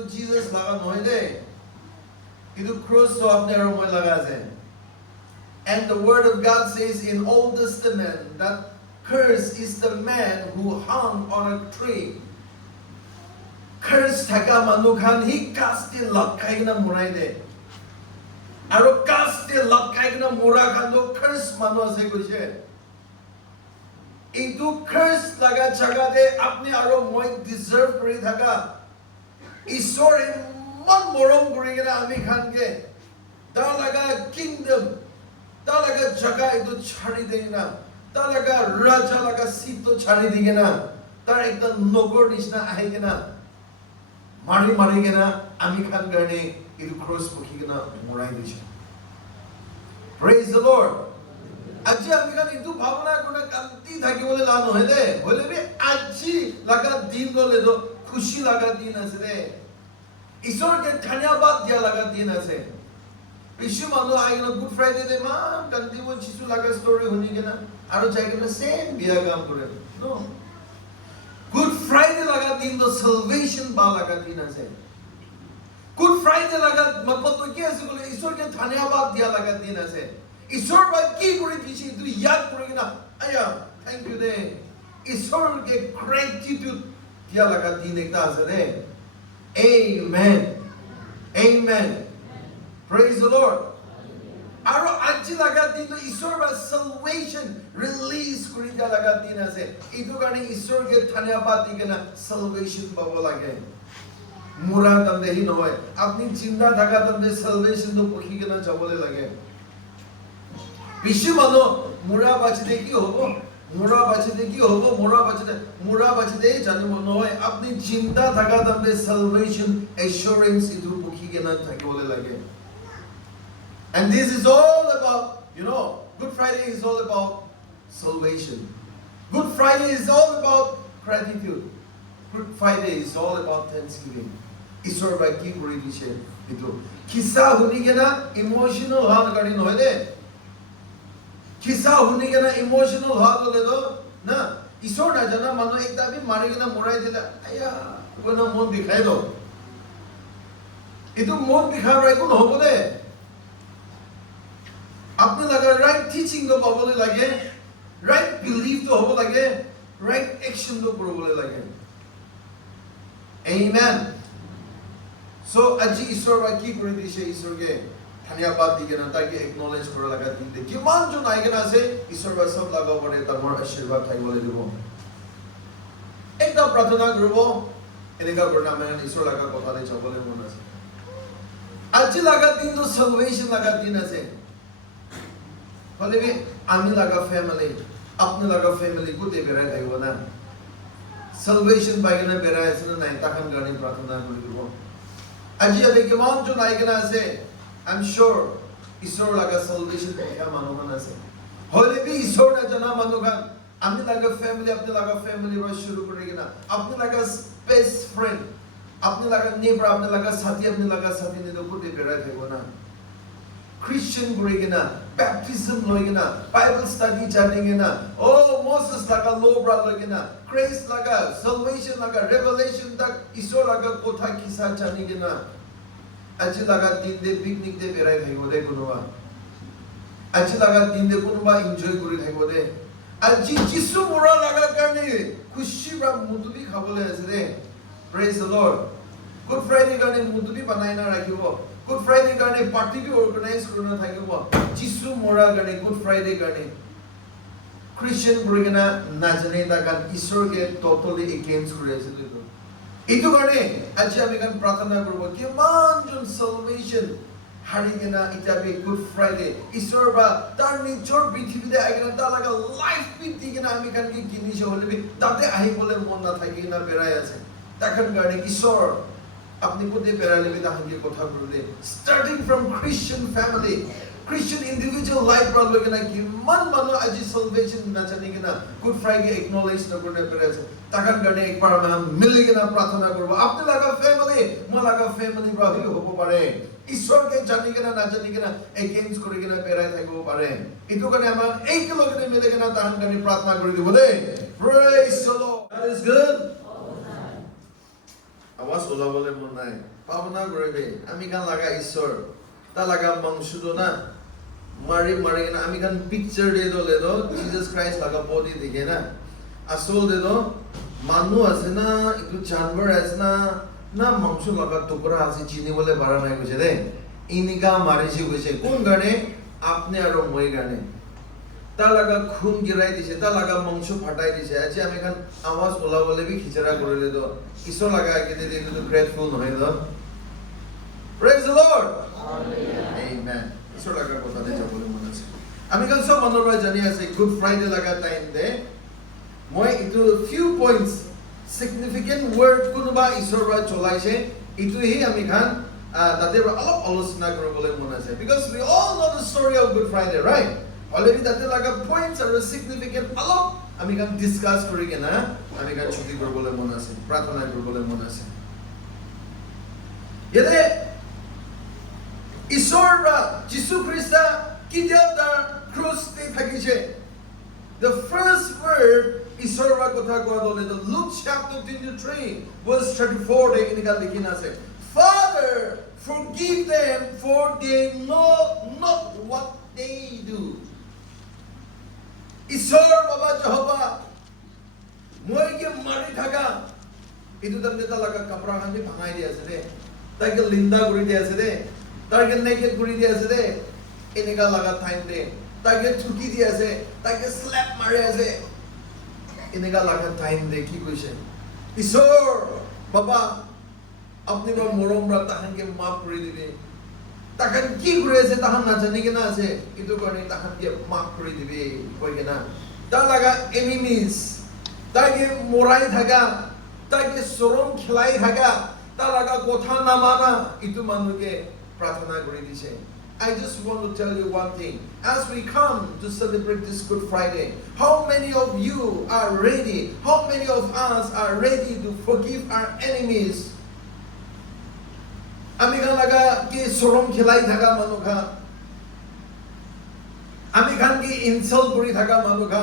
itu Jesus laga noy de. Itu cross to apne aro moi laga ase. And the word of God says in Old Testament that cursed is the man who hung on a tree. Cursed thaka manu khan hi kasti lakkai na murai de. Aro kasti lakkai na mura khan do cursed manu ase koise. Itu curse laga jaga de apne aro moi deserve kori thaka Ishor imon morom kori kena ami khan ke ta laga kingdom ta laga jaga itu chhari deina ta laga raja laga seat to chhari digena tar ekdam nogor nishna ahi kena mari kena ami khan garne itu cross pokhi kena morai dishe. Praise the Lord. আজি আমি কান ইন্তু ভাবনা কোনা কান্তি থাকি বলে লান হয় দে বলে বে আজি লাগা দিন গলে তো খুশি লাগা দিন আছে রে ঈশ্বরকে ধন্যবাদ দিয়া লাগা দিন আছে বিশু মানু আইগনা গুড ফ্রাইডে দে মা কান্তি বল যিশু লাগা স্টোরি হনি কেনা আর যাইগনা সেম বিয়া কাম করে নো গুড ফ্রাইডে লাগা দিন তো সালভেশন বা লাগা দিন আছে গুড ফ্রাইডে লাগা মতলব তো কি আছে বলে ঈশ্বরকে ধন্যবাদ দিয়া লাগা দিন আছে ঈশ্বর বা কি করে দিছি তুই ইয়াদ করে কিনা আয়া থ্যাংক ইউ দে ঈশ্বরকে গ্রেটিটিউড দিয়া লাগা দিন একটা আছে রে আমেন আমেন প্রেজ দ্য লর্ড আর আজি লাগা দিন তো ঈশ্বর বা সালভেশন রিলিজ করে দিয়া লাগা দিন আছে ইটো কারণে ঈশ্বরকে ধন্যবাদ দি কেনা সালভেশন পাবো লাগে মুরা তন্দে হি নহয় আপনি জিন্দা থাকা তন্দে সালভেশন তো পখি কেনা যাবলে লাগে বিশ্ব মানো মুরা বাঁচতে কি হবো মুরা বাঁচতে জানো নহয় আপনি চিন্তা থাকা তন্দে সালভেশন অ্যাসুরেন্স ইদু পখি কেনা থাকিবলে লাগে and this is all about Good Friday is all about salvation. Good Friday is all about gratitude. Good Friday is all about thanksgiving. Isor ba ki kori dise itu kisa huni kena emotional hal gari noy de kisa huni kena emotional hal le do na isor na jana mano ekta bi mari kena morai dila aya kona mon dikhai do itu mon dikharai ko hobo de apne laga right teaching do babole lage right belief do hobo lage right action do korobole lage amen. So আজি ঈশ্বর বা কি করে দিছে ঈশ্বরকে ধন্যবাদ দি কেনা তাকে একনলেজ করা লাগা দিন দে কিমান জন আইগেনা আছে ঈশ্বর বা সব লাগা পড়ে তার মোর আশীর্বাদ থাই বলে দিব একটা প্রার্থনা করব এনেকা করে আমি ঈশ্বর লাগা কথা দে চবলে মন আছে আজি লাগা দিন তো সালভেশন লাগা দিন আছে বলে আমি লাগা ফ্যামিলি আপনি লাগা ফ্যামিলি কো দে বেরাই থাকবো না সালভেশন বাইগেনা বেরাই আছে না নাই তখন গানি প্রার্থনা করি দিব আজি ade keman jon aigena ase I'm sure isor laga salvation ya manugan ase hole bi isor na jana manugan apni laga family ro shuru kore gina apni laga best friend apni laga neighbor apni laga sathi ne do kute berai thaibo na Christian kore gina baptism loi gina Bible study jane gina oh Moses laga law bra loi gina grace laga salvation laga revelation tak isor laga kotha kisa jane gina aji laga din de picnic de berai thaibo de kunoba aji laga din de kunoba enjoy kori thaibo de aji jisu mura laga karne khushi bra mudubi khabole ase de praise the Lord Good Friday karne mudubi banai na rakhibo Good Friday karne party bi organize korona thakibo jisu mura karne Good Friday karne Christian burigena najane ta kan isor ke totally against kore ase to itu karne aji ami kan prarthana korbo kiman jon salvation harigena itabe Good Friday isor ba tar nijor prithibi de agena ta laga life piti gena ami kan ki jinisho holebe tate ahi bole mon na thaki na berai ase takhan karne isor apni ko de berai lebe ta hangi kotha korle starting from Christian family Christian individual life ra logena kiman manu aji salvation na jane gena Good Friday acknowledge na korne berai ase takhan karne ekbar amra mili gena prarthana korbo apni laga family mo laga family ra holi hobo pare ishwar ke jani gena na jani gena against kore gena berai thaibo pare itu karne amar ek logene mile gena tahan karne prarthana kori dibo de praise the Lord. That is good. আওয়াজ ওলাবলে মন নাই পাবনা কৰিবে আমি গান লাগা ঈশ্বৰ তা লাগা মাংসুটো না মাৰি মাৰি না আমি গান পিকচাৰ দে দলে দো জিসাস ক্রাইস্ট লাগা বডি দেখে না আসল দে দো মানুহ আছে না ইটো জানবৰ আছে না না মাংস লাগা টুকুৰা আছে চিনিবলে পাৰা নাই কৈছে দে ইনিকা মাৰিছে কৈছে কোন গানে আপনি আৰু মই গানে তা লাগা খুন গিৰাই দিছে তা লাগা মাংস ফাটাই দিছে আজি আমি গান আওয়াজ ওলাবলে বি খিচৰা কৰিলে দো ঈশ্বৰ লাগা কেতে দে তো গ্ৰেটফুল নহয় দো প্ৰেজ দ্য লৰ্ড আমেন ঈশ্বৰ লাগা কথা দে যাবলে মন আছে আমি গান সব মনৰ পৰা জানি আছে গুড ফ্ৰাইডে লাগা টাইম দে মই ইটো ফিউ পইণ্টস significant word কোনোবা ঈশ্বৰ পৰা চলাইছে ইটোহি আমি গান তাতে অলপ আলোচনা কৰিবলৈ মন আছে because we all know the story of Good Friday right already তাতে লাগা points are significant অলপ আমি গান ডিসকাস কৰি কেনা আমি গান ছুটি কৰিবলৈ মন আছে প্ৰাৰ্থনা কৰিবলৈ মন আছে ইয়াতে ঈশ্বৰ যীশু খ্ৰীষ্ট কিতিয়া তাৰ ক্ৰুচতে থাকিছে the first word ঈশ্বৰ কথা কোৱা দলে Luke chapter 23 verse 34 তে এনেকা লিখি আছে Father forgive them for they know not what they do ঈশ্বৰ বাবা জহবা মই কি মাৰি থাকা ইটো তমনে তা লাগা কাপড়া খান দি ভাঙাই দি আছে দে তাকে লিন্দা কৰি দি আছে দে তাকে নেকেট কৰি দি আছে দে এনেকা লাগা টাইম দে তাকে থুকি দি আছে তাকে স্ল্যাপ মাৰি আছে এনেকা লাগা টাইম দে কি কৈছে ঈশ্বৰ বাবা আপনি বা মৰম ৰা তাহানকে মাফ কৰি দিবি তাহান কি কৰি আছে তাহান নাজানি কেনা আছে ইটো কাৰণে তাহানকে মাফ কৰি দিবি কই কেনা তাৰ লাগা এনিমিজ তাকে মৰাই থাকা তাকে শৰম খেলাই থাকা তাৰ লাগা কথা নামানা ইটো মানুহে প্ৰাৰ্থনা কৰি দিছে I just want to tell you one thing. As we come to celebrate this Good Friday, how many of you are ready? How many of us are ready to forgive our enemies? Ami kan laga ki sorom khilai thaga manukha. Ami kan ki insult kori thaga manukha.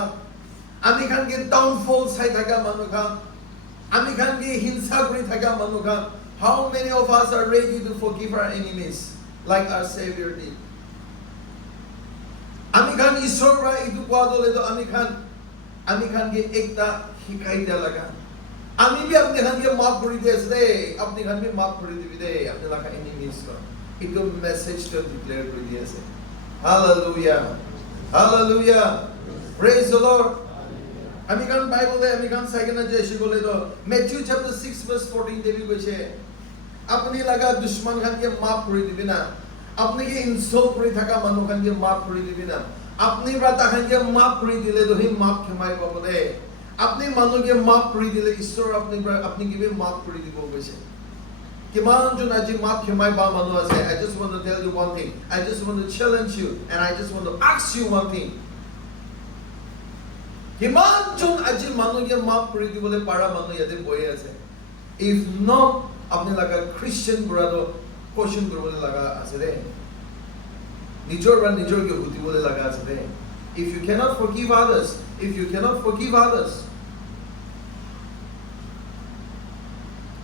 Ami kan ki downfall sai thaga manukha. Ami kan ki hinsa kori thaga manukha. How many of us are ready to forgive our enemies? Like our Savior did. Ami khan Ishwar ra itu kwa dole to ami khan ke ekta hikai dia laga. Ami bhi apne khan ke maaf kori de ase, apne khan bhi maaf kori dibi de, apne laga enemies ko. Itu message to declare kori diya ase. Hallelujah. Hallelujah. Praise the Lord. Ami khan Bible de ami khan second jeshi bole to Matthew chapter 6 verse 14 de bhi koise. अपनी लगा दुश्मन खान के माफ करी दिबी ना अपने के insult करी थाका मानु खान के माफ करी दिबी ना अपनी ब्राता खान के माफ करी दिले तो ही माफ खेमाई पाबो दे अपनी मानु के माफ करी दिले ईश्वर अपनी के भी माफ करी दिबो কৈছে কিমান জন আজি মাফ খেমাই বা মাनु আছে I just want to tell you one thing I just want to challenge you and I just want to ask you one thing কিমান জন আজি মাनु के माफ करी দিবলে পাৰা মাनु ইয়াতে বহি আছে if not अपने लगा क्रिश्चियन ब्रदर क्वेश्चन करबोले लगा আছে रे निजोर के हुति बोले लगा আছে रे if you cannot forgive others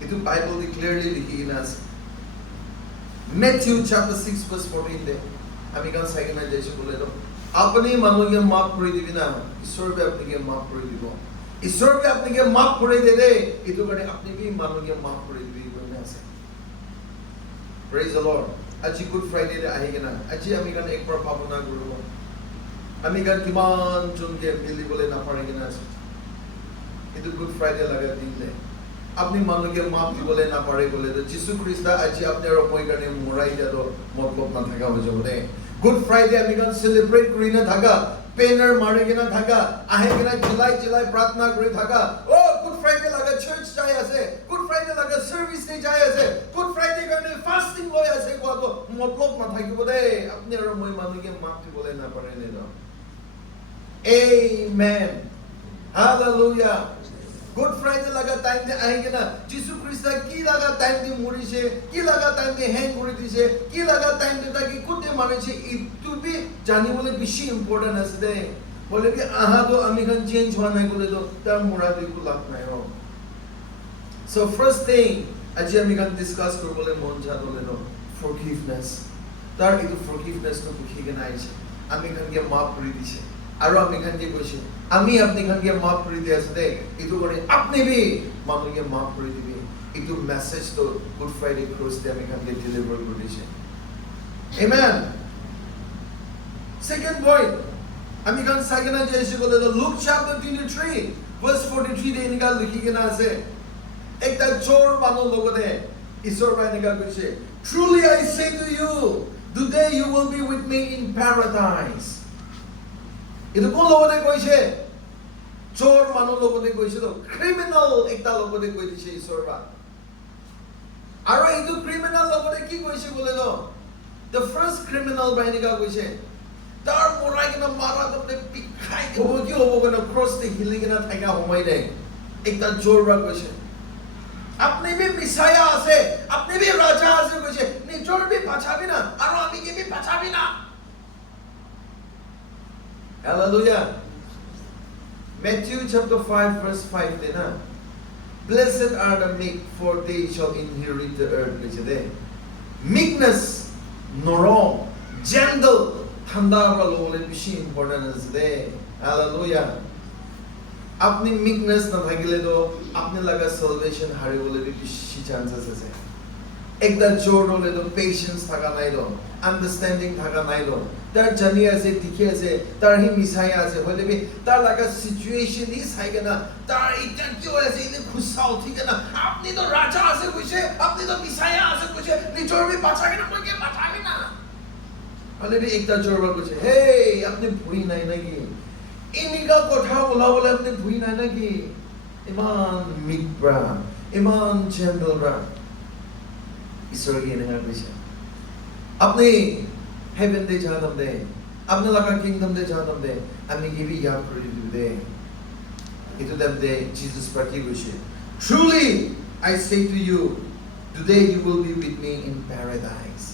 itu Bible de clearly likhi gina ase Matthew chapter 6 verse 14 de ami kan second na jaise bole to apne manu ke maaf kori dibi na ishwar bhi apne ke maaf kori dibo ishwar bhi apne ke maaf kori de de itu kane apne bhi manu ke maaf kori dibi Praise the Lord. Aji Good Friday de ahi gina. Aji ami kan ek bar bhabna koribo. Ami kan kiman jon ke mili bole na pare gina. Itu Good Friday laga din le. Apni manu ke maaf dibole na pare bole to Jisu Krista aji apne ro moi kane morai dia to matlab na thaka ho jabode. Good Friday ami kan celebrate kori na thaka. Banner mari gina thaka. Ahi gina July pratna kori thaka. Oh Good Friday laga church jai ase. Good Friday laga service ne jai ase. Good Friday karone fasting hoy ase ko to matlab na thakibo de apne aro moi manu ke maaf dibole na pare ne do. Amen. Hallelujah. Good Friday laga time de ahi gina Jisu Krista ki laga time de muri se ki laga time de hang kori dise ki laga time de ta ki kutte mare se itu bhi jani bole bishi important ase de bole ki aha to ami kan change howa nai bole to tar mura de ku lag nai ho so first thing আজি আমি kan discuss কৰিবলৈ মন যাবলৈ ন forgiveness তাৰ এইটো forgiveness টো বুঝিকে নাইছে আমি kan কে মাফ কৰি দিছে আৰু আমি kan কে কৈছে আমি আপনি kan কে মাফ কৰি দিয়া আছে দে এইটো কৰি আপনি भी মানুহকে মাফ কৰি দিবি এইটো মেসেজ তো গুড ফ্ৰাইডে ক্ৰছ আমি kan কে ডেলিভাৰ কৰি দিছে amen second point আমি kan সাগনা জেসে বলে তো লুক চ্যাপ্টার 23 verse 43 দে এনেকা লিখিকে না আছে একটা চোর মানুহ লগতে ঈশ্বৰ এনেকা কৈছে truly I say to you today you will be with me in paradise itu কোন লগতে কৈছে চোর মানুহ লগতে কৈছে তো ক্রিমিনাল একটা লগতে কৈ দিছে ঈশ্বৰ আৰু এইটো ক্রিমিনাল লগতে কি কৈছে বলে তো the first criminal এনেকা কৈছে তাৰ মৰাই কিনা মাৰা ততে পিখাই দিব কি হ'ব কেন ক্ৰছ তে হিলি কিনা থাকা সময় দে একটা চোৰ কৈছে আপনি भी मिसाया আছে আপনি भी রাজা আছে কইছে নিজর भी বাঁচাবি না আর আমি কি भी বাঁচাবি না Hallelujah Matthew chapter 5 verse 5 তে না Blessed are the meek for they shall inherit the earth কইছে দে meekness নরম gentle ঠান্ডা বলে বেশি ইম্পর্টেন্ট আছে দে Hallelujah আপনি meekness না থাকিলে তো আপনি লাগা salvation হারিবলে বেশি চান্সেস আছে একটা জোর হলে তো পেশেন্স থাকা নাই তো আন্ডারস্ট্যান্ডিং থাকা নাই তো তার জানি আছে দেখে আছে তার হি মিসাই আছে হলে বি তার লাগা সিচুয়েশন ই সাইগে না তার এটা কি আছে ইনে খুশাও ঠিক না আপনি তো রাজা আছে কইছে আপনি তো মিসাই আছে কইছে নিজর বি বাঁচাবে না কইকে বাঁচাবে না হলে বি একটা জোর কইছে হে আপনি ভুই নাই নাকি ইনিকা কথা ওলাবলে আপনি ভুই নাই নাকি ইমান মিক ব্রা ইমান জেন্টল ব্রা ঈশ্বর কি এনেকা কৈছে আপনি হেভেন দে যাদম দে আপনি লাগা কিংডম দে যাদম দে আমি গিবি ইয়াদ কৰি দিব দে ইটো দেম দে জিসাস পাকি কৈছে truly I say to you today you will be with me in paradise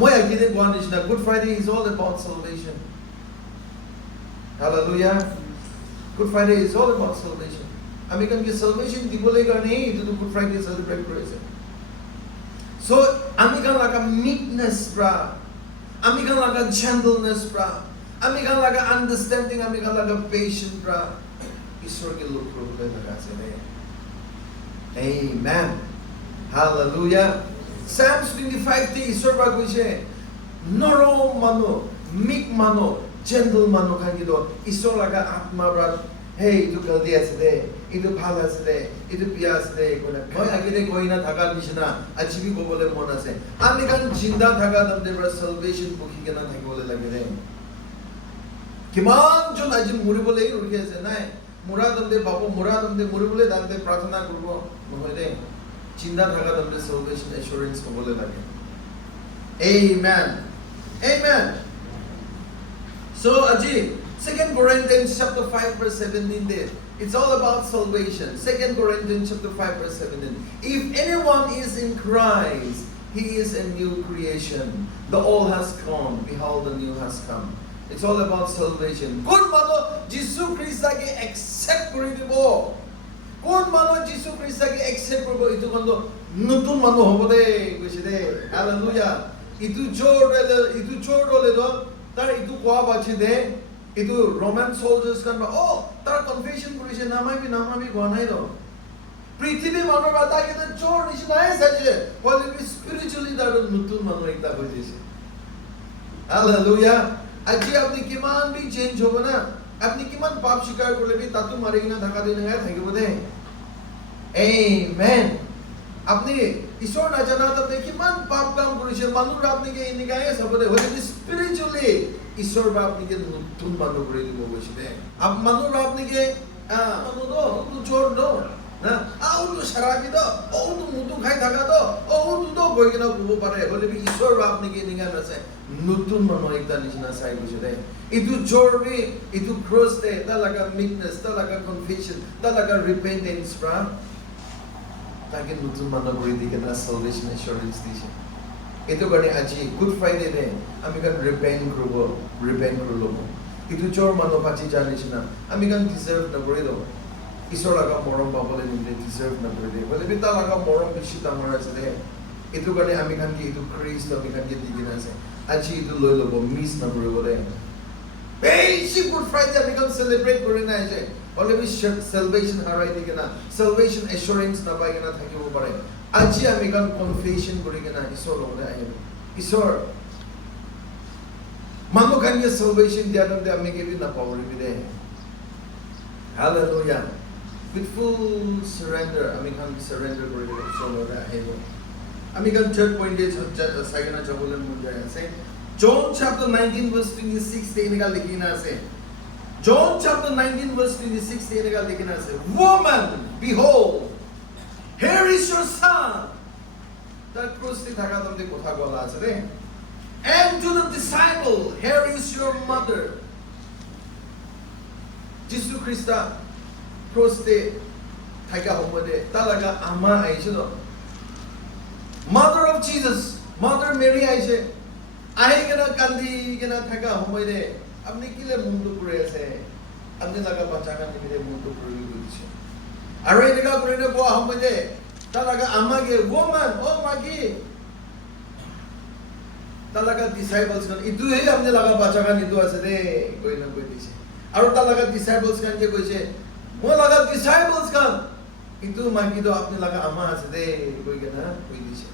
মই আগিনে কোৱা নিচিনা Good Friday is all about salvation Hallelujah. Good Friday is all about salvation. আমি kan ki salvation dibole karone itu Good Friday celebrate করেছে. So আমি kan laga meekness bra. আমি kan laga gentleness bra. আমি kan laga understanding, আমি kan laga patience bra. ঈশ্বর কে লোক করতে লাগাছে রে. Amen. Hallelujah. Psalms 25 তে ঈশ্বর বা কইছে নরম মানো, meek মানো gentle manu kangido isor laga atma bra hey itu kaldi asde itu bhal asde itu pia asde kona moi agire koina thaka nishna achibi kobole mon ase ami kan jinda thaka damde bra salvation bukhi kena thakibole lage re kiman jon aji muribole urke ase nai muradamde babu muradamde muribole damde prarthana korbo nohole jinda thaka damde salvation assurance kobole lage amen amen So aji 2 Corinthians chapter 5 verse 17 there it's all about salvation 2 Corinthians chapter 5 verse 17 if anyone is in Christ he is a new creation the old has gone behold the new has come it's all about salvation কোন মানুহ যীশু খ্ৰীষ্টকে accept কৰি দিব কোন মানুহ যীশু খ্ৰীষ্টকে accept কৰিব ইটো কোন নতুন মানুহ হ'ব দে কৈছে দে হালেলুয়া ইটো জোৰ হলে তো তার ইটো কোয়া বাছে দে ইটো রোমান সোলজার্স কান ও তার কনফেশন করেছে নামাবি কোয়া নাই তো পৃথিবী মানুষ বাতা কিন্তু চোর নিছে নাই সাজে বলে বি স্পিরিচুয়ালি তার নতুন মানুষ একটা হয়েছে হালেলুয়া আজি আপনি কিমান বি চেঞ্জ হবে না আপনি কিমান পাপ স্বীকার করলে বি তাতু মারি কিনা ঢাকা দিন গায় থাকিব দে আমেন আপনি ঈশ্বর না জানা তো কিমান পাপ কাম করেছে মানুষ আপনাকে নিগায়ে সবদে হলে স্পিরিচুয়ালি ঈশ্বর বা আপনাকে নতুন মানুষ করে দিব বসে দে মানুষ আপনাকে মানুষ তো চোর নো না আউ তো শরাবি তো ও তো মুতু খাই থাকা তো ও তো বই কিনা কব পারে বলে ঈশ্বর বা আপনাকে নিগা আছে নতুন মানুষ একটা নিচিনা চাই বসে দে ইটো চোরবি ইটো ক্রস দে তা লাগা মিকনেস তা লাগা কনফেশন তা লাগা রিপেন্টেন্স ব্রা তাকে নতুন মানুষ করে দিকে না সালভেশন অ্যাসুরেন্স দিছে এটো কারণে আজি গুড ফ্রাইডে দে আমি কান রিপেন্ট করব ইটো চোর মানুষ পাচি জানিছ না আমি কান ডিজার্ভ না করে দাও ঈশ্বৰ লগা মৰম পাবলৈ নিমিলে ডিজাৰ্ভ নকৰিলে বোলে পিতা লগা মৰম বেছি ডাঙৰ আছে দে এইটো কাৰণে আমি খান কি এইটো খ্ৰীষ্ট আমি খান কি দি কিনে আছে আজি এইটো লৈ ল'ব মিছ নকৰিব দে বেছি গুড ফ্ৰাইডে আমি খান চেলিব্ৰেট কৰি নাই যে অলৰেডি salvation হাৰাই দি কিনা salvation assurance নাপাই কিনা থাকিব পাৰে আজি আমি খান কনফেশ্যন কৰি কিনা ঈশ্বৰ লগলৈ আহিব ঈশ্বৰ মানুহ খান কি salvation দিয়াৰ দৰে আমি কেবি নাপাহৰিবি দে Hallelujah. With full surrender, আমি খান surrender কৰি দিলে ঈশ্বৰ লগলৈ আহিব আমি খান third point is second যাবলৈ মন যায় আছে John chapter 19 verse 26 তে এনেকা লিখি না আছে John chapter 19 verse 26 তে এনেকা লিখি না আছে Woman, behold, here is your son. তাৰ ক্ৰুচে থাকা তুমি কথা ক'লা আছে দে And to the disciple, here is your mother. Jesus Christ ক্ৰুচে থাকা সময়তে তালাগা আমা আহিছে ন Mother of Jesus, Mother Mary আহিছে আহি কেনা কান্দি কেনা থাকা সময়তে আপনি কিলে মুন্ডু করে আছে আপনি লাগা বাচ্চা কান্দি মিলে মুন্ডু করে দিছে আর এই জায়গা করে না বয়া সময়তে তা লাগা আমাকে woman ও মাগি তা লাগা disciples kan itu হে আপনি লাগা বাচ্চা কান itu আছে রে কই না কই দিছে আর তা লাগা disciples kan যে কইছে মো লাগা disciples kan itu মাগি তো আপনি লাগা আমা আছে রে কই কেনা কই দিছে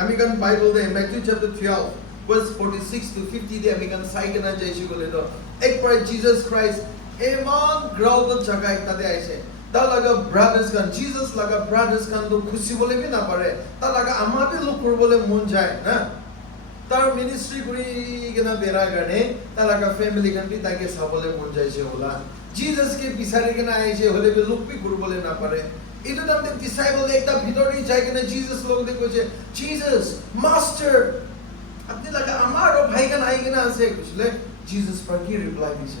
আমি kan Bible De Matthew chapter 12 verse 46 to 50 there we can say na jaishi bole to ek par Jesus Christ eman ground jaga ekta de aise ta laga brothers kan Jesus laga brothers kan to khushi bole bi na pare ta laga ama bi look korbole mon jay na tar ministry kori gena bera gane ta laga family kan bi tage sabole mon jay se hola Jesus ke bisare gena aise hole bi look bi korbole na pare itu namde disciple ekta bhitori jay gena Jesus log de koche Jesus master আপনি লাগা আমার ভাই গান আই গনা আছে বুঝলে Jesus पर की reply দিছে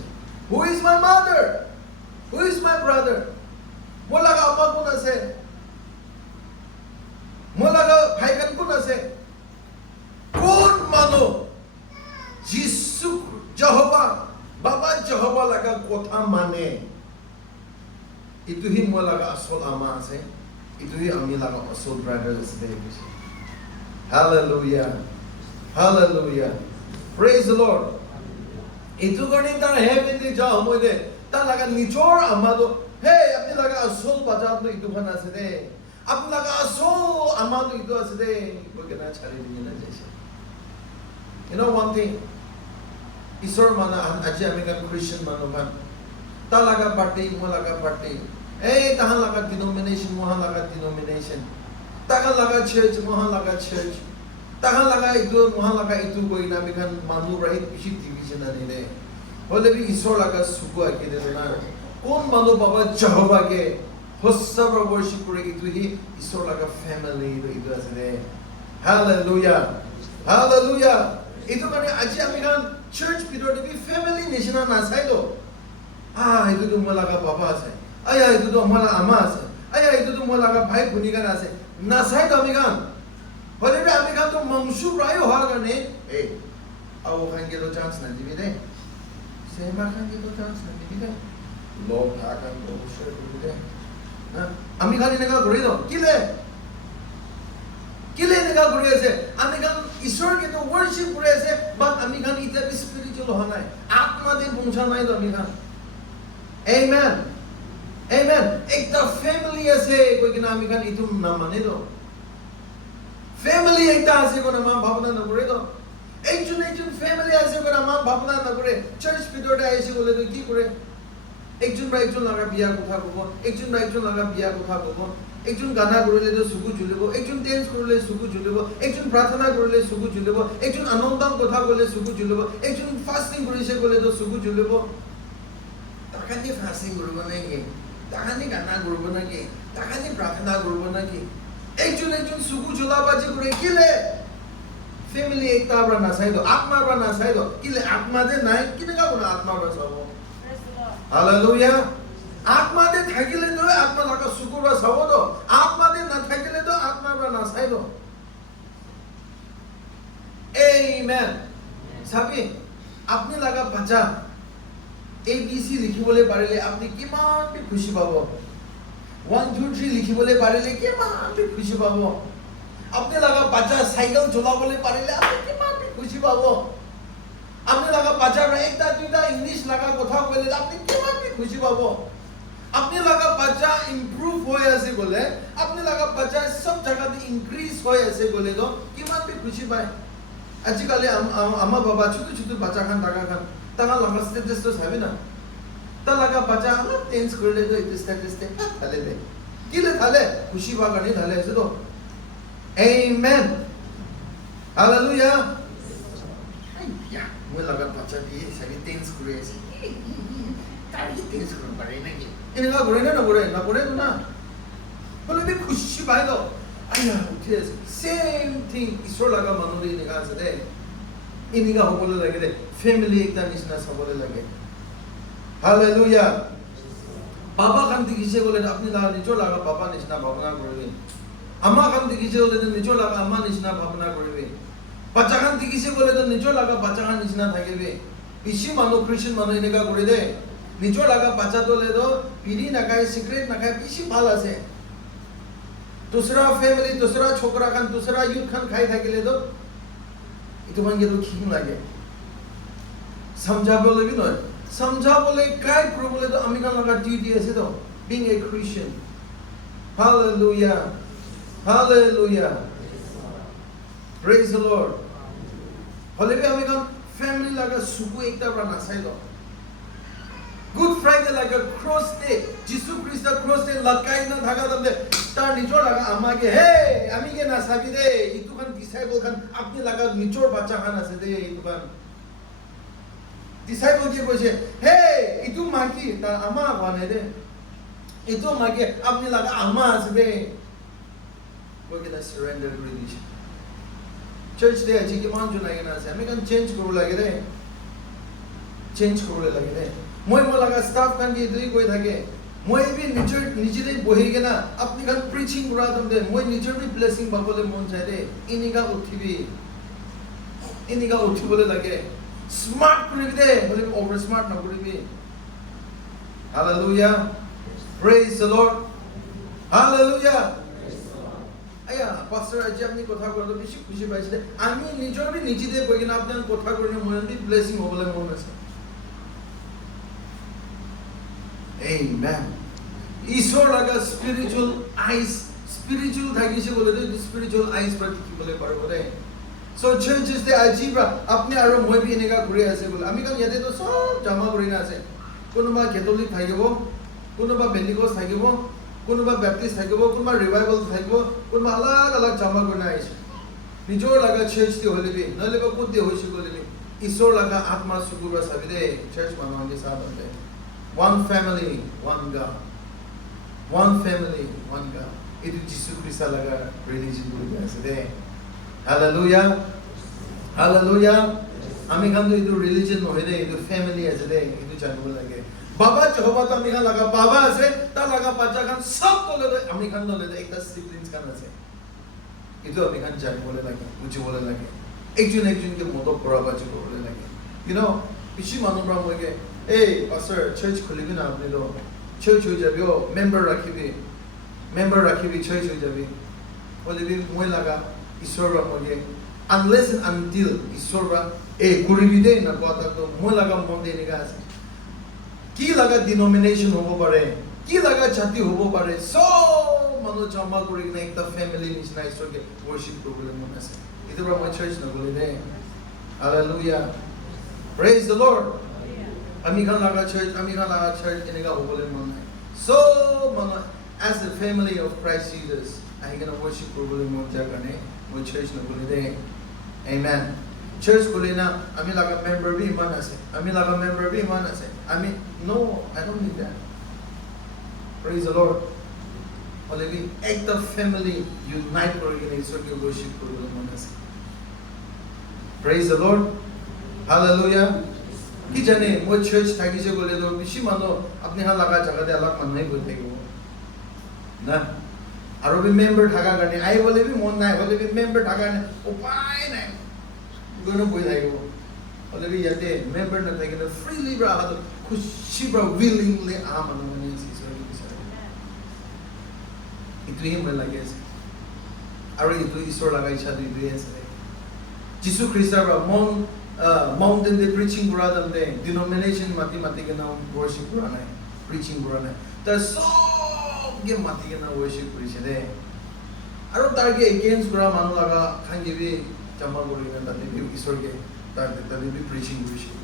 Who is my mother? Who is my brother? মো লাগা আপা কোন আছে মো লাগা ভাই গান কোন আছে কোন মানো যিশু যহোবা বাবা যহোবা লাগা কথা মানে ইতুহি মো লাগা আসল আমা আছে ইতুহি আমি লাগা আসল ব্রাদার আছে দেখিছে Hallelujah. Hallelujah. Praise the Lord. Itu karni tar heaven ni ja homoide ta laga nijor amado hey apni laga asol bajab no itu khana ase de apni laga asol amado itu ase de koi kana chhari diye na jaise You know one thing Isor mana aji ami kan Christian manu kan ta laga party mo laga party hey tahan laga denomination mo laga denomination tahan laga church mo laga church tahan laga itu mohan laga itu koi na bikan manu rahit bishi division ani ne hole bi isor laga suku akide na kon manu baba jehova ke hossaba worship kore itu hi isor laga family ro itu ase ne hallelujah hallelujah itu kane aji ami kan church bidor de bi family nation na sai do itu to mo laga baba ase aya itu to mo laga ama ase aya itu to mo laga bhai bhuni kan ase na sai do ami kan Hole be ami kan to mamshu rayo har gane eh awo khan ke to chance na dibi de sema khan ke to chance na dibi de log tha kan to share dibi de na ami kan ne ka gori do kile ne ka gori ase ami kan ishwar ke to worship kore ase but ami kan ita spiritual honai atma de bungsa nai do ami kan amen amen ekta family ase koi kina ami kan itu na mane do Family ekta ase kona ma bhabna na kore to ekjon family ase kona ma bhabna na kore church bidor de aise bole to ki kore ekjon ba ekjon laga biya kotha kobo ekjon ba ekjon laga biya kotha kobo ekjon gana korile to suku julibo ekjon dance korile suku julibo ekjon prarthana korile suku julibo ekjon anondam kotha kole suku julibo ekjon fasting korise kole to suku julibo takani fasting koribo na ki takani gana koribo na ki takani prarthana koribo na ki ekjon suku julabaji kore kile family ekta bra na sai do atma bra na sai do kile atma de nai kine ka kona atma bra sabo hallelujah atma de thakile do atma laga suku bra sabo do atma de na thakile do atma bra na sai do amen sabi apni laga bacha abc likhibole parile apni kiman bi khushi pabo 1 2 3 লিখিবলৈ পাৰিলে কিমান খুশি পাব আপুনি লগা বাচ্চা cycle চলাবলৈ পাৰিলে আপুনি কিমান খুশি পাব আপুনি লগা বাচ্চাৰ একটা দুটা ইংলিশ লগা কথা কইলে আপুনি কিমান খুশি পাব আপনি লগা বাচ্চা ইমপ্রুভ হয়ে আছে বলে আপনি লগা বাচ্চা সব জায়গাতে ইনক্রিজ হয়ে আছে বলে তো কিমান খুশি পায় আজিকালি আমার বাবা ছোট ছোট বাচ্চা খান টাকা খান তারা লগা স্ট্যাটাস তো হবে না তা লগা বাচ্চা আমরা টেন্স করলে তো এই স্ট্যাটাস তাহলে দে কিলে তাহলে খুশি বাগানে তাহলে আছে তো আমেন হালেলুয়া আইয়া মই লগা বাচ্চা দিয়ে সারি টেন্স করে আছে তাই টেন্স করে পারে নাকি এনেকা করে না করে না বলে বি খুশি পাইলো আইয়া উঠে সেম থিং ঈশ্বর লাগা মানুষ এনেকা আছে দে এনেকা হবলে লাগে দে ফ্যামিলি একটা নিচিনা সবলে লাগে হালেলুয়া বাবা খান দেখিছে বলে আপনি লাগা নিজর লাগা বাবা নিচিনা ভাবনা করবে আমা খান দেখিছে বলে নিজর লাগা আমা নিচিনা ভাবনা করবে বাচ্চা খান দেখিছে বলে তো নিজর লাগা বাচ্চা খান নিচিনা থাকিবে বেশি মানুষ খ্রিস্টান মানুষ এনেকা করে দে নিজর লাগা বাচ্চা তো লে তো বিড়ি না খায় সিগারেট না খায় বেশি ভালো আছে दूसरा फैमिली दूसरा छोकरा खान दूसरा यूथ खान खाई থাকিলে তো ইতো মানগে তো খিং লাগে समझाबले भी नय समझाबले काय प्रॉब्लेम तो আমি খান লাগা ডিউটি আছে তো being a Christian hallelujah hallelujah praise the Lord হলে আমি খান ফ্যামিলি লাগা সুকু একটা বানা চাইলো Good Friday like a cross day. Jesus Christ cross day lakai na dhaga damde. Tar nijor laga amage hey ami ke na sabi de. Itu kan disciple kan apni laga nijor bacha kan ase de itu kan. Disciple ke koise hey itu maki ta ama wane de. Itu maki apni laga ama ase de. Ko ke na surrender kori diche. Church de aji ke man junai na ase. Ami kan change koru lage de. Change koru lage de. মই লাগা staff কান কি দুই কই থাকে মই B নিজে বহি গেনা আপনি কান প্রিচিং করা দম দে মই নিজে বি ব্লেসিং পাবলে মন চাই দে ইনিগা উঠিবলে লাগে স্মার্ট করিবি দে বলে ওভার স্মার্ট না করিবি hallelujah praise the lord hallelujah আয়া পাস্টার আজি আপনি কথা কইলো বেশি খুশি পাইছে আমি নিজে দে কই গেনা আপনি কথা কইলে মন বি ব্লেসিং হবলে মন আছে Amen. ঈশ্বর লাগা স্পিরিচুয়াল আইস স্পিরিচুয়াল থাকিছে বলে তো স্পিরিচুয়াল আইস প্রতি কি বলে পারবো রে সো চার্চেস দে আজিবা আপনি আর মই বি এনেকা ঘুরে আছে বলে আমি কাম ইয়াতে তো সব জমা করি না আছে কোনবা ক্যাথলিক থাকিব কোনবা বেন্টিকোস থাকিব কোনবা ব্যাপটিস্ট থাকিব কোনবা রিভাইভাল থাকিব কোনবা আলাদা আলাদা জমা করে আইছে নিজর লাগা চার্চ দি হলে বি নলে বা কোদ দি হইছে বলে ঈশ্বর লাগা আত্মা সুগুরা সাবি দে চার্চ মানুষকে সাথ দে One family, one God. One family, one God. Itu Jesus Christ laga religion boli ase de. Hallelujah. Hallelujah. Ami kan to itu religion no hede itu family ase de. Itu janbo lage. Baba Jehovah to ami kan laga baba ase ta laga bacha kan sab to le ami kan to le ekta siblings kan ase. Itu ami kan janbo lage. Muji bole lage. Ekjon ke moto kora bacha bole lage. You know, bishi manu bra moge Hey, pastor, church kholibi na apne lo. Church ho jabi o member rakhibi church ho jabi. Bole bi moi laga ishwar ba moge unless and until ishwar ba koribi de na kota to moi laga mon de niga ase. Ki laga denomination hobo pare, ki laga jati hobo pare. So mano jama kori na ekta family nichna ishwar ke worship program mon ase. Itu ba moi church na bole de. Hallelujah. Praise the Lord. আমি খান লাগা church এনেকা হবলে মন নাই so মানে as the family of Christ Jesus I gonna worship করবলে মন যায় কারণে মই চার্চ না বলে দে amen চার্চ বলে না আমি লাগা মেম্বার বি মান আছে আমি no I don't need that praise the Lord বলে কি একটা ফ্যামিলি ইউনাইট করে গেলে ঈশ্বরকে worship করবলে মন আছে praise the Lord hallelujah কি জানে মই চার্চ থাকিছে বলে তো বেশি মানুষ আপনি হা লাগা জায়গাতে আলাক মানুষ বই থাকিব না আর বি মেম্বার থাকা কারণে আই বলে বি মন নাই বলে বি মেম্বার থাকা কারণে উপায় নাই গনো বই থাকিব বলে বি ইয়াতে মেম্বার না থাকিলে ফ্রিলি ব্রা হাত খুশি ব্রা উইলিংলি মানুষ মানে Itu hi moi lagi ase. Aro itu isor laga isha du itu ase. Jesus Christ ra mountain de preaching kura dande denomination mati ke na worship kura nai preaching kura nai. Ta sob ge mati ke na worship kuri chede. Aro tar ge against kura manu laga khangi bi jamal kuri na dande bi isor ge tar bi preaching kuri chede.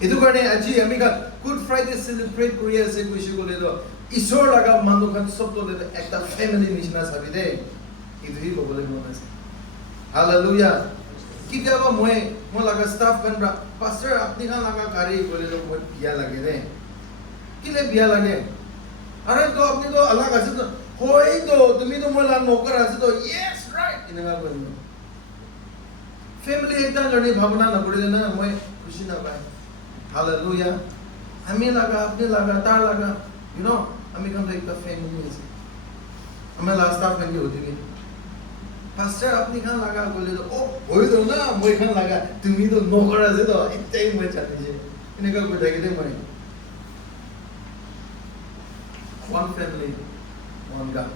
Itu karne aji ami ka Good Friday celebrate kuri ase kushi kole do isor laga manu khan sob to le ekta family nishna sabi de. Itu hi bobole mon ase. Hallelujah. Kita moi laga staff kan bra pastor apni kan laga kari kole do moi biya lage de. Kile biya lage. Are to apni to alag ase to hoi to tumi to moi la nokar ase to yes right inanga koi. Family ekta jani bhavana na kore na moi khushi na pai. Hallelujah. Ami laga apni laga tar laga you know ami kan ekta family ase. Ami last staff kan hoti ni. Pastor apni khan laga kole to oh hoi to na moi khan laga tumi to nokar ase to itai moi chali je. Inanga koi thaki de moi. One family, one God.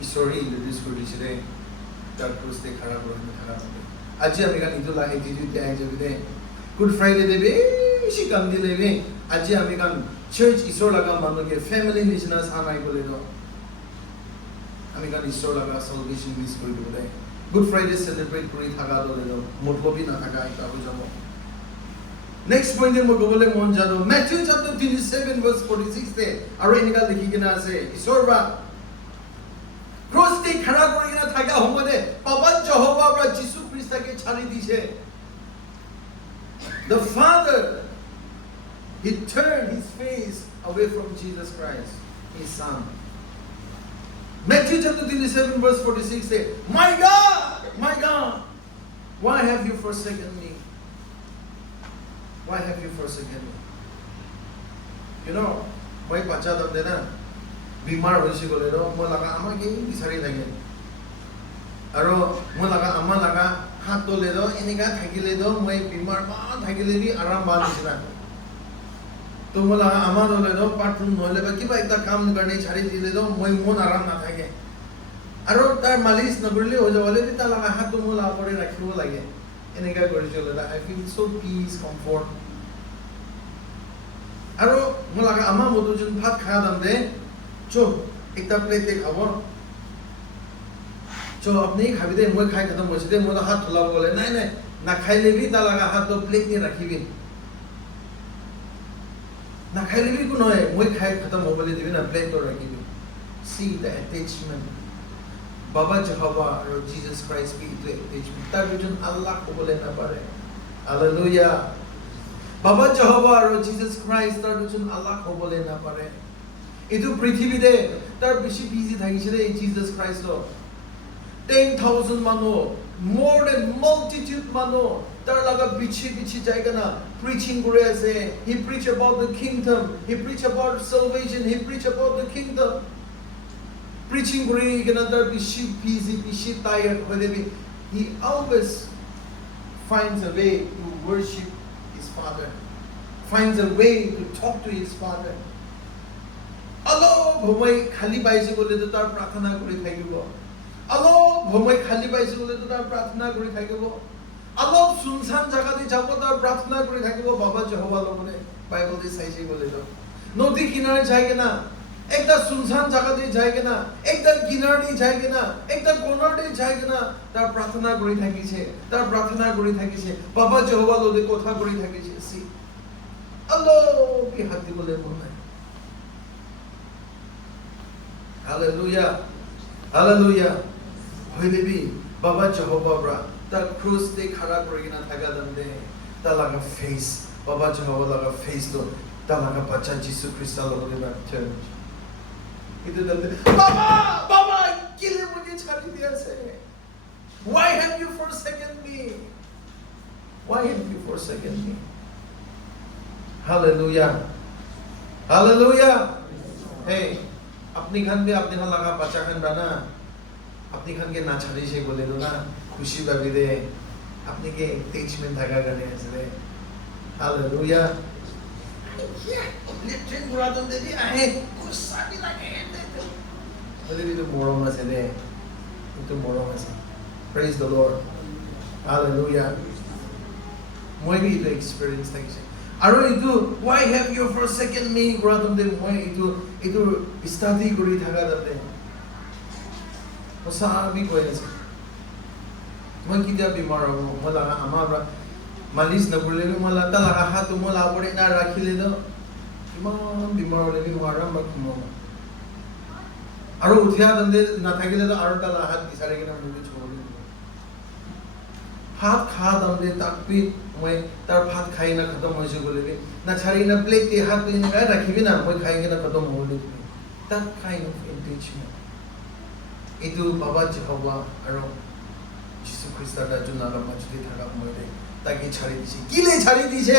Isori introduce kuri chide. God cross de khara kori na khara kori. Aji ami kan itu la attitude kya hai jabide. Good Friday de be shi kam dile be. Aji ami kan church isor laga manu ke family nishna sanai kole do. Ami kan isor laga salvation miss kori do de. Good Friday celebrate kuri thaga do le do. Motlobi na thaga ekta ho jabo. Next point in Mogobole Monjado, Matthew chapter 27, verse 46. Are Nika the Higana say, Isorba Cross the Karakorina Taga Homode, Papa Jehovah, Jesus Christ, Charity. The Father, he turned his face away from Jesus Christ, his Son. Matthew chapter 27, verse 46 say, my God, why have you forsaken me? Why have you forsaken me? You know, moi bacha dam dena bimar hoishi gole ro mo laga ama ke bisari lage aro mo laga ama laga hat to le do enika thakile do moi bimar ba thakile bi aram ba nisna to mo laga ama do le do pathun noile ba kiba ekta kam garne chhari dile do moi mon aram na thake aro tar malis nagurle ho jawale bi ta laga hat to mo la pore rakhibo lage enika gori chole da I feel so peace comfort aro mo laga ama modu jun bhat khaya dam de cho ekta plate de khabo cho apni khabi de moi khai khatam hoise de mo da hat thula bole nai na khaile bi ta laga hat to plate ni rakhibi na khaile bi ko noy moi khai khatam ho bole dibi na plate to rakhibi see the attachment Baba Jehovah or Jesus Christ be the attachment tar jun Allah ko bole na pare hallelujah Baba Jehovah or Jesus Christ tar jun Allah ko bole na pare etu prithibhi de tar bishi busy thaki chile Jesus Christ lo 10,000 mano more than multitude mano tar laga bichi jaiga na preaching kore ase he preach about the kingdom he preach about salvation he preach about the kingdom preaching kore gana tar bishi busy bishi tired hoile he always finds a way to worship his father finds a way to talk to his father alo bhomai khali paise gole to tar prarthana kori thakibo alo bhomai khali paise gole to tar prarthana kori thakibo alo sunsan jaga de jabo tar prarthana kori thakibo Baba Jehovah logone Bible de saise gole to nodi kinare jaige na ekta sunsan jaga de jaige na ekta kinare de jaige na ekta corner de jaige na tar prarthana kori thakiche tar prarthana kori thakiche Baba Jehovah lode kotha kori thakiche si alo ki hatti bole mona hallelujah hallelujah hoile bi Baba Jehovah bra ta cross de khara korigina thaga dam de ta laga face Baba Jehovah laga face to ta laga bacha Jesus Christ logone na church itu dal baba kile mujhe chhadi diya se why have you forsaken me why have you forsaken me hallelujah hallelujah hey अपनी खान भी अपने खान लगा बच्चा खान बना अपनी खान के ना छाड़ी से बोले दो ना खुशी बाबी दे अपने के attachment धागा करने ऐसे हालेलुया लिटरेट बुरातम दे भी आहे गुस्सा भी लगे Hallelujah, itu morong আছে দে, itu morong আছে. Praise the Lord. Hallelujah. Moi bi itu experience থাকিছে. আৰু itu why have you forsaken me কৰা ততে মই itu study কৰি থাকা ততে. Osabi কৈ আছে. মই কিটা বিমাৰ হ'ব, মই লাগা আমাৰ মালিচ নকৰিলে মই লাটা লাগা হাত মই লাবৰে না ৰাখিলে ন ইমান বিমাৰ হ'লে বি নোৱাৰা মই খুমো আৰু উঠিয়া দন্দে নাথাকিলে তো আৰু তালা হাত বিচাৰি কিনে মুভি ছবি হাত খা দন্দে তাক পি মই তাৰ ভাত খাই না খতম হৈছে গলে বি না ছাৰি না প্লেট তে হাত তে নিকাই ৰাখিবি না মই খাই কিনে খতম হ'লে তাক খাই ন ইন্টেনশন এইটো বাবা যেহবা আৰু যিশু খ্ৰীষ্টৰ জনাৰ মাজতে থাকা মই তাকে ছাড়ি দিছে কিলে ছাড়ি দিছে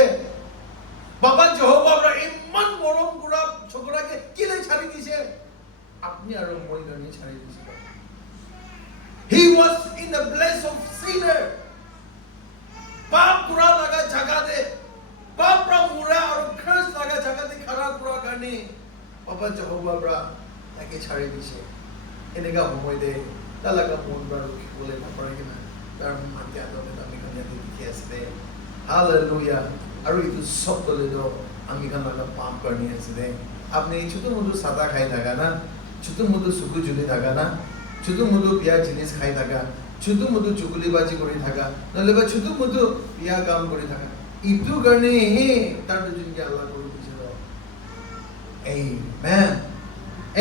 বাবা যেহোৱাৰ ইমান মৰম কৰা ছোকৰাকে কিলে ছাড়ি দিছে আপনি আৰু মই গনি ছাড়ি দিছে he was in the place of sinner পাপ কৰা লাগা জাগা দে পাপ পৰা মুৰা আৰু curse লাগা জাগা দে খৰা কৰা কাৰণে বাবা যেহোৱাৰ তাকে ছাড়ি দিছে এনেকা সময় দে তালাকা মন বাৰু বলে নপৰে কিনা তাৰ মাতিয়া দলে আমি গনি দেখি আছে Hallelujah. আৰু itu সব দলে দো আমি কান লাগা পাপ करनी আছে দে আপনি ছোট মোটো সাদা খাই থাকা না ছোট মোটো সুকু জুলি থাকা না ছোট মোটো বিয়া জিনিস খাই থাকা ছোট মোটো চুগুলিবাজি কৰি থাকা নহলে বা ছোট মোটো বিয়া কাম কৰি থাকা ইটো কাৰণে হে তাৰ দুজনকে আল্লাহ কৰি দিছে Amen.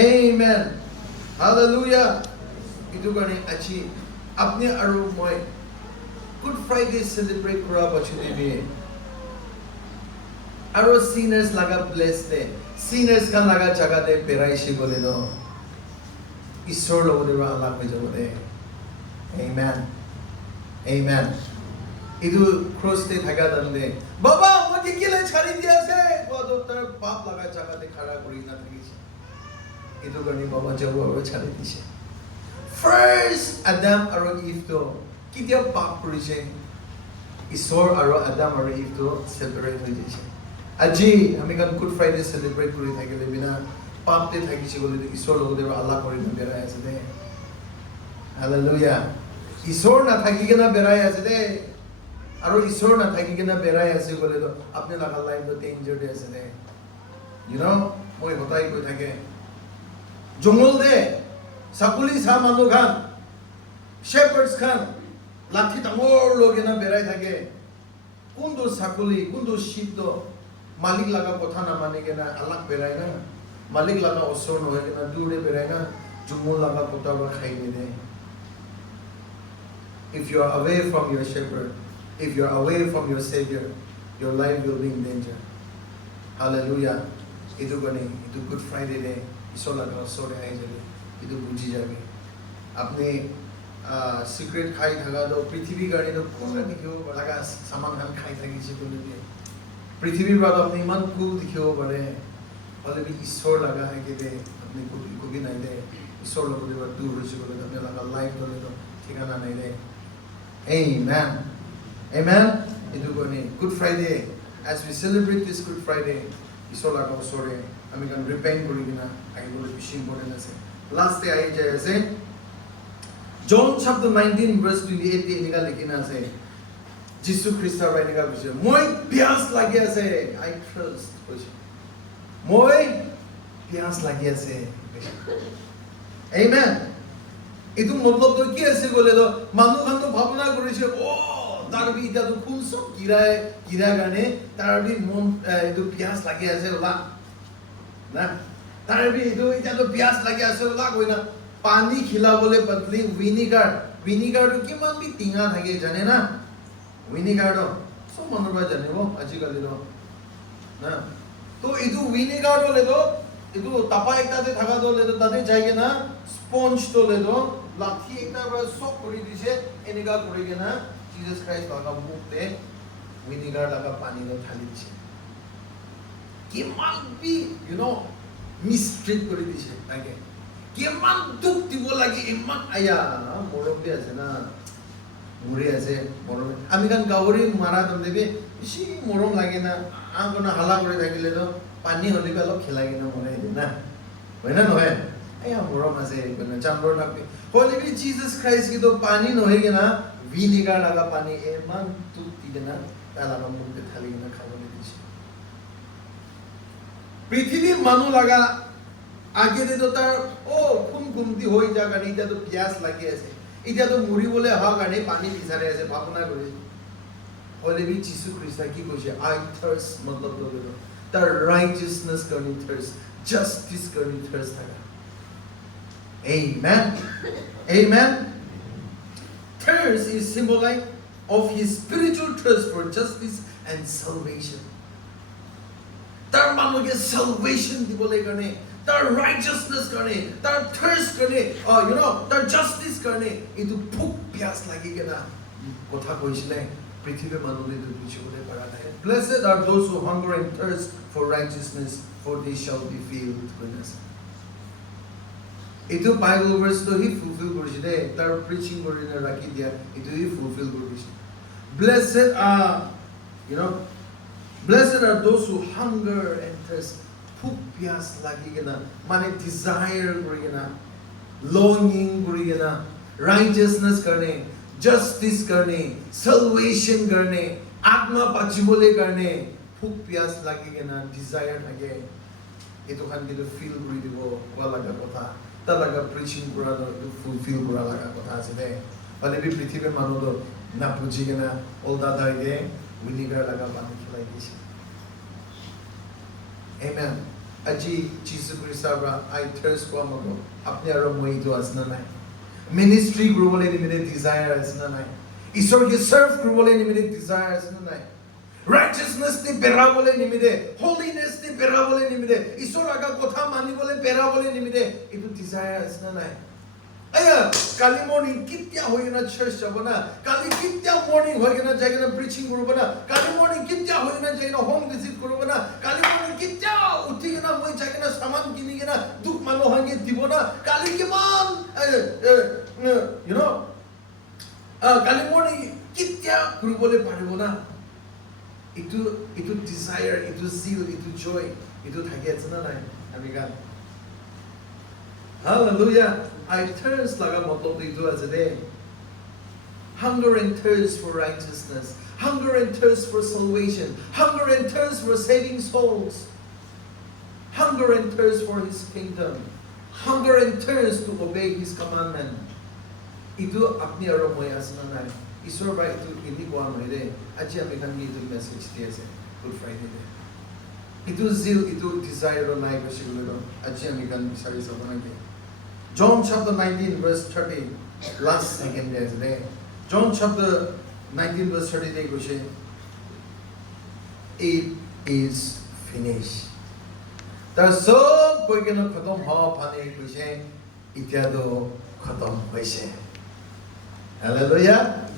Amen. Hallelujah. Itu কাৰণে আজি আপনি আৰু মই Good Friday celebrate kura opportunity. Aro sinners laga blessed de. Sinners kan laga jaga de perai shi bole no. Isor logo de Allah ko jabo de. Amen. Amen. Idu cross de thaga dan de. Baba mujhe kile chhari diya se. Bodo tar pap laga jaga de khara kori na thakise. Idu garni baba jabo aro chhari dise. First Adam aro Eve to কিতিয়া পাপ কৰিছে ঈশ্বৰ আৰু আদাম আৰু eve তো separate হৈ গৈছে আজি আমি কান গুড ফ্ৰাইডে সেলিব্ৰেট কৰি থাকিলে বিনা পাপতে থাকিছে বুলি ঈশ্বৰ লগতে আল্লাহ কৰি বেৰাই আছে দে হালেলুয়া ঈশ্বৰ না থাকি কেনা বেৰাই আছে দে আৰু ঈশ্বৰ না থাকি কেনা বেৰাই আছে গলে তো আপনি লাগা লাইফ তো ডেঞ্জাৰ দে আছে দে ইউ নো মই হতাই কৈ থাকে জঙ্গল দে সাকুলি সা মানুহ খান শেপাৰ্ডছ খান লাঠি ডাঙৰ লগে না বেৰাই থাকে কোনটো ছাগলী কোনটো শিব মালিক লাগা কথা না মানে কেনা আল্লাহ বেৰাই না মালিক লাগা ওচৰ নহয় কেনা দূৰে বেৰাই না জুমুল লাগা কথা বা খাই নিদে if you are away from your shepherd if you are away from your savior your life will be in danger hallelujah itu gane itu good friday day isor laga osor ahi jabe itu buji jabe apni secret খাই থাকা তো পৃথিবী গাড়ি তো কোন দেখিও লাগা সামান খান খাই থাকিছে কোন দিয়ে পৃথিবীর বাদ আপনি ইমান কুল দেখিও পারে বলে বি ঈশ্বর লাগা হয় কে দে আপনি কবি নাই দে ঈশ্বর লগতে বা দূর হইছে বলে আপনি লাগা লাইফ দলে তো ঠিকানা নাই দে amen amen itu gone good friday as we celebrate this good friday ঈশ্বর লাগা ওসরে আমি কান রিপেন্ট করি কিনা আই বলে বেশি ইম্পর্টেন্ট আছে লাস্ট ডে আই যায় আছে John chapter 19 verse 28 te enika likhina ase Jisu Christa ra enika koise moi pias lagi ase I trust koise moi pias lagi ase amen itu matlab to ki ase gole to manu khan to bhabna korise o tar bi eta to khun sob kira gane tar bi mon itu pias lagi ase ola na tar bi itu eta to pias lagi ase ola koina পানী খিলাবলে বদলি ভিনিগাৰ কিমান B টিঙা থাকে জানে না ভিনিগাৰ সব মানুহ বা জানিব আজিকালি না তো এইটো ভিনিগাৰ লেতো এইটো তাপা একটাতে থাকা লেতো তাতে যাইগে না স্পঞ্জ তো লেতো লাঠি একটা সব কৰি দিছে এনেকা কৰি কেনা জিজাস ক্ৰাইস্ট লাগা মুখতে ভিনিগাৰ লাগা পানী ঢালি দিছে কিমান বি ইউ নো মিস্ট্ৰিট কৰি দিছে তাকে কিমান দুখ দিব লাগে ইমান আয়া মৰম দি আছে না মুৰি আছে মৰম আমি কান গাৱৰি মাৰা দম দেবি বেছি মৰম লাগে না আগুনা হালা কৰি থাকিলে তো পানী হলি অলপ খেলাই কিনে মৰে না হয় না নহয় Ay morom ase bana chamber na pe. Holy be Jesus Christ ki to pani no hege na vinegar laga pani e man tu tigena tala na munde thali na khawale diche. Prithibir manu laga age de to tar o khum khumti hoi jaga ni ta to pyas lagi ase. Ita to muri bole ha gane pani bisare ase bhabna kore. Holy be Jesus Christ ki koise I thirst matlab to the righteousness karni thirst, justice karni thirst thaga. Amen. Amen. Thirst is symbolic of his spiritual thirst for justice and salvation. Tar manuge salvation dibole karne, tar righteousness karne, tar thirst karne, tar justice karne. Itu phuk pyas lagi kena kotha koisile. Blessed are those who hunger and thirst for righteousness, for they shall be filled with goodness. Itu Bible verse to he fulfill koriside, tar preaching korina rakhi dia, itu he fulfill koriside. Blessed are, blessed are those who hunger and thirst. Phuk pyas lagi kena, mane desire korina, longing korina, righteousness karne, justice करने, salvation करने, आत्मा पचिबोले करने, फुक प्यास लगी के ना desire लगे, ये तो खान के तो feel करी दिवो, वाला का कथा, तब लगा preaching करा तो fulfill करा लगा कथा से दे, वाले भी पृथ्वी में मानो तो ना पूछी के ना ओल्दा था के विनेगर लगा पानी खिलाई दिशे. Amen. अजी चीज़ कुरिसाबरा I thirst को हमको अपने आराम में तो असना नहीं. Ministry grow bole limited desire is na nai. Isor ke serve grow bole limited desire is na nai. Righteousness te bera bole limited, holiness te bera bole limited. Isor aga kotha mani bole bera bole limited. Itu desire is na nai. Aya kali morning kitya hoye na church jabona, kali kitya morning hoye na jayega na preaching grow bana, kali morning kitya hoye na jayega na home visit grow bana, kali morning kitya uthi na hoye jayega na saman kini ke na duk mano hange dibona, kali ke man kali morning kitya grow bole paribona. Itu desire, itu zeal, itu joy, itu thake na nai. Amiga. Hallelujah. I thirst laga matlab itu as a day. Hunger and thirst for righteousness. Hunger and thirst for salvation. Hunger and thirst for saving souls. Hunger and thirst for his kingdom. Hunger and thirst to obey his commandment. Itu apni aram hoy asna nai. Isor ba itu ini kuan hoy de. Aji ami kan itu message dia se. Good Friday de. Itu zeal, itu desire nai ko siguro. Aji ami kan bisari sa bana ke. John chapter 19 verse 30, last second day today. John chapter 19 verse 30 day goes, it is finished. The soul going to khatam ho phane goes, ityado khatam hoise. Hallelujah.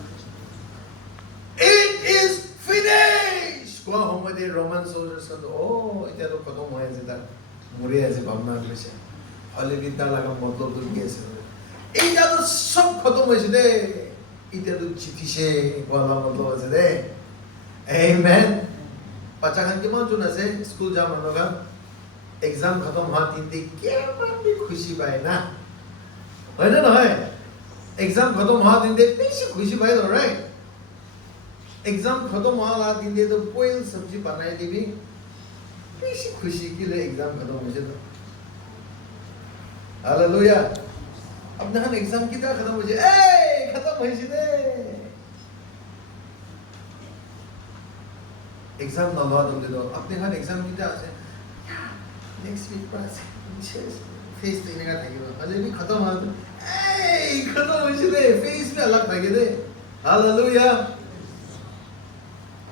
It is finished. Kwa homade Roman soldiers said, oh, ityado khatam hoise da muri ase bhamna goes. Hallelujah laga matlab to yes. Ita to sab khatam hoise de. Ita to chitise wala matlab ase de. Amen. Pachakan ke man juna se school jam hoga exam khatam ha tin de keman bhi khushi paye na. Hai na hai. Exam khatam ha din de beshi khushi paye to right. Exam khatam ha la din de to boil sabji banai de bhi beshi khushi ke liye exam khatam hoise to. Hallelujah. अब ना exam की तरह खत्म हो जाए, खत्म हो जाए। Exam ना बाद हम दे दो, अपने हर एग्जाम की तरह से, नेक्स्ट वीक पास, फेस देने का था ये बात, अरे भी खत्म हो जाए, खत्म हो जाए, फेस में अलग था क्या दे, Hallelujah.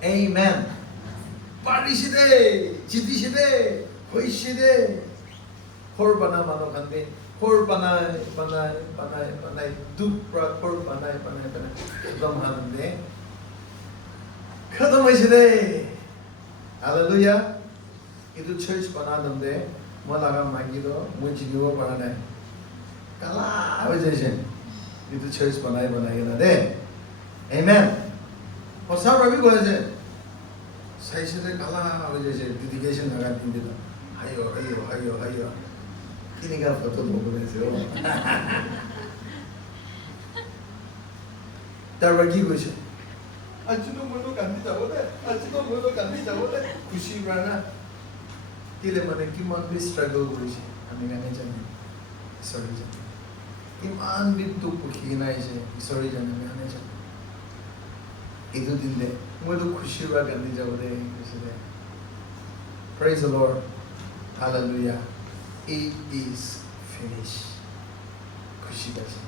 Amen. पार्टी शिदे, चिट्टी शिदे, कोई शिदे, खोर बना मानो खंडे खोर बनाए दुख पर खोर बनाए खत्म हानंदे खत्म होइछे हालेलुया इतु चर्च बना दंदे मलागा मागिदो मुजिनिबो परा नाय काला होइछे इतु चर्च बनाए ना दे आमेन पसा रवि गयसे साइसे काला होइछे डेडिकेशन लगा दिन्दे हायो Kiniga photo logo desyo. Tarwagi goishe. Ajuno mono kandi jabode. Ajuno mono kandi jabode. Kushi rana. Kile mane kiman bi struggle goishe. Ami gane jane. Sorry jane. Kiman bi tu kushi na ise. Sorry jane ami gane jane. Idu dinde. Mono kushi ra kandi jabode. Kushi. Praise the Lord. Hallelujah. It is finished. Kushi gaji.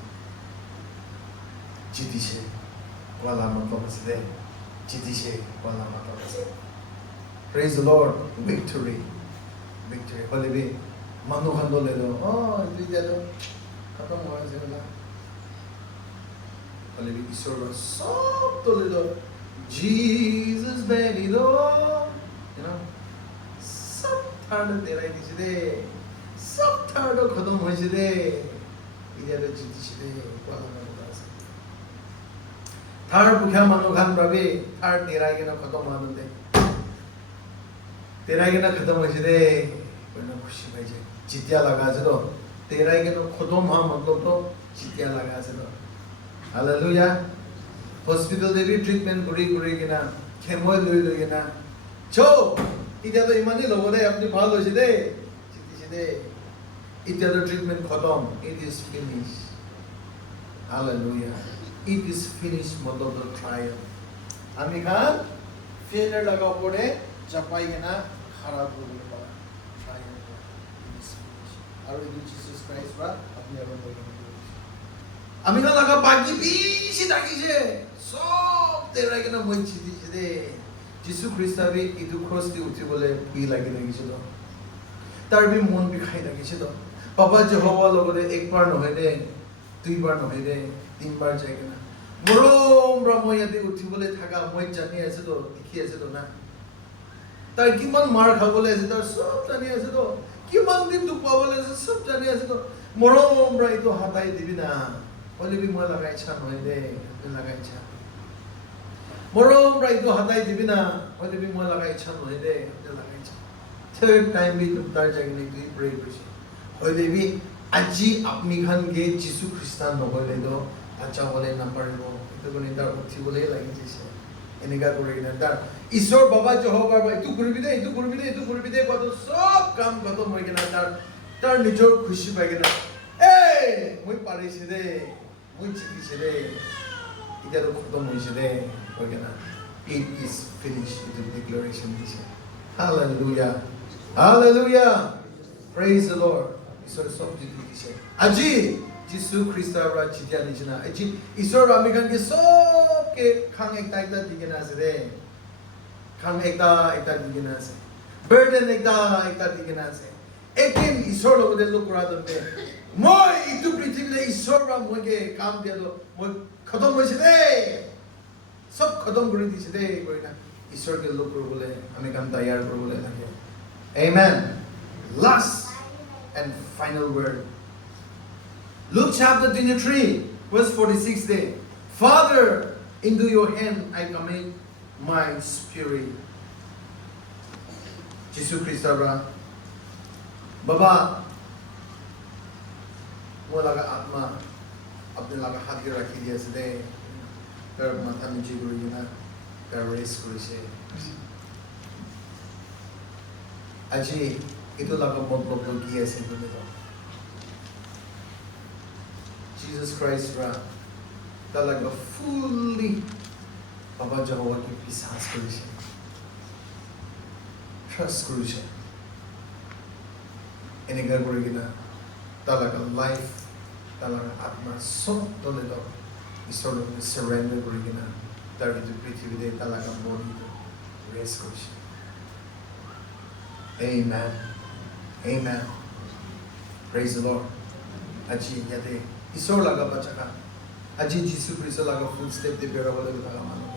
Jidishe. Wala matapasde. Jidishe. Wala matapasde. Praise the Lord. Victory. Victory. Holibi. Manu hando ledo. Oh, itu dia tu. Kata mau saya bilang. Holibi isor sob tu ledo. Jesus benido. You know. Sob third terai diside. Sob third khatam hoiside. Idia tu jidishe. Wala matapasde. Third bukha manu khan rabi. Third terai ke na khatam hoiside. Terai ke na khatam hoiside. Wena khushi bhaise. Jitya laga chalo. Terai ke no khodom ha matlab to jitya laga chalo. Hallelujah. Hospital de bhi treatment kuri kina chemo loi kina. Cho itya to imani logo de apni bhal hoiside. Jitishide. Itya to treatment khodom. It is finished. Hallelujah. It is finished matlab to trial. Ami khan failure laga pore chapai kina khara kuri. Our Jesus Christ, right? Amina laga bagi bisi dakije. So tera kena monchi dije. Jesus Christ abi itu cross di uti bole pi lagi dakije do. Tar bi mon bi khai dakije do. Papa Jehovah logore ek bar no hoide, dui bar no hoide, tin bar jai kena. Morom brahmo yate uti bole thaka moi jani ase do, dikhi ase do na. Tar kiman mar khabole ase tar sob jani ase do. Kiman din tu pawale se sab jani ase to morom bra ito hatai dibina ole bi mola lagai cha noi de lagai cha morom bra ito hatai dibina ole bi mola lagai cha noi de lagai cha third time bi tu tar jagni tu pray krise ole bi aji apni khan ge jisu christian no hole do acha hole na parbo ito goni tar uthi bole lagi jise enega kore na tar Isor Baba Jehovah ba itu gurbide koto sob kam koto moi kena tar nijor khushi pai kena moi pare side moi chiti side ida ro khoto moi side koi kena it is finished with the declaration this hallelujah hallelujah praise the Lord isor sob chiti kise aji Jesus Christ ra chitya nijna aji isor amikan ke sob ke khang ek ta digena side Khang ekta digena ase. Burden ekta digena ase. Ekin isor logo de lokura donde. Moi itu prithvi de isor ra moge kam dia do moi khatam hoiside. Sab khatam kori diside koina. Isor ke lokur bole ame kam tayar kor bole lage. Amen. Last and final word. Luke chapter 23 verse 46 day. Father, into your hand I commit my spirit. Jesus Christ ra Baba mola ka atma apne laga hath ke rakhi diya side tar matha niche kori na tar raise korise aji itu laga matlab lo ki ase to Jesus Christ ra talaga fully Baba Jehovah ki pisas korise trust korise enega kori kina talaga life talaga atma sob tole do isor lo surrender kori kina tar itu prithvi de talaga body to raise korise amen amen praise the Lord aji yate isor laga bachaka aji Jesus Christ laga full step de bera wala laga mano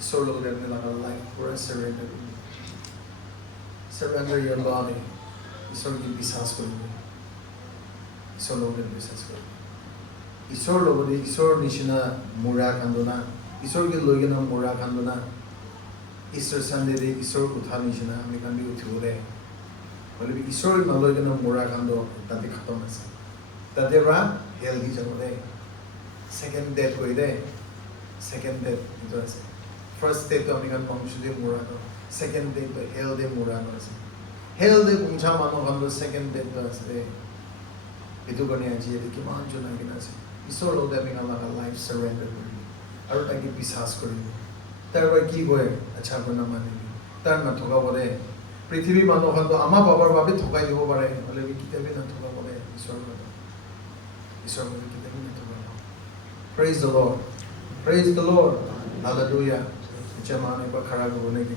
isor lo de laga life for a surrender your body isor ki bisas kori isor lo de bisas kori isor lo de isor nishina mura kandona isor ki logena mura kandona Easter Sunday de isor utha nishina ami kan bi uthore Wale bi isor naloi gana mura khando tati khatom ase. Tate ra healthy jabo de. Second death koi de. Second death ito ase. First death to amikan pangchude mura no. Second death to healthy mura no ase. Healthy pungcha mano khando second death to ase. Ito gani aji edi kiman jo na gina ase. Isor lo de aminga laga life surrender kori. Aru taki bisas kori. Tarwa ki goye acha guna mani. Tar na thoka bole. পৃথিৱী মানুহখনটো আমাৰ বাবাৰ বাবে ঠকাই দিব পাৰে হ'লে কিতাবে নথকা বলে ঈশ্বৰ বাবে কিতাবে নথকা praise the lord hallelujah জমানে বা খৰা হ'ব নেকি